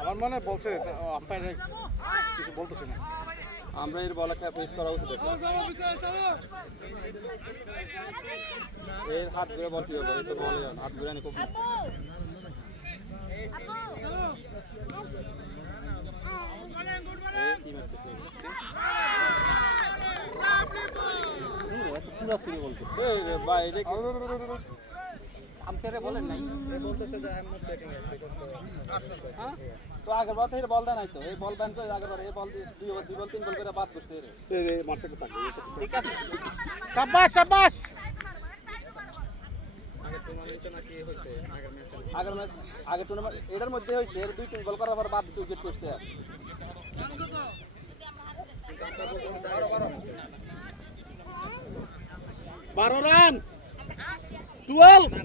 আমার মনে বলছে আম্পায়ার কিছু বলতেছে না। আমরা এর বল একটা পেশ করা উচিত। এর হাত ঘুরে বল কি হবে? এই তো বল হাত ঘুরে আনি খুব বলেন নাই তো আগের বার থেকে বল দেয় নাই তো এই বল ব্যান করে আগের বার এই বল দুই বল তিন বল করে বাদ করছে এই মারছে তো তাকে ঠিক আছে শাবাশ শাবাশ আগের টুর্নামেন্ট এটার মধ্যে হয়েছে এর দুই তিন বল করার পর বাদ দিচ্ছে উইকেট করছে 12 রান 12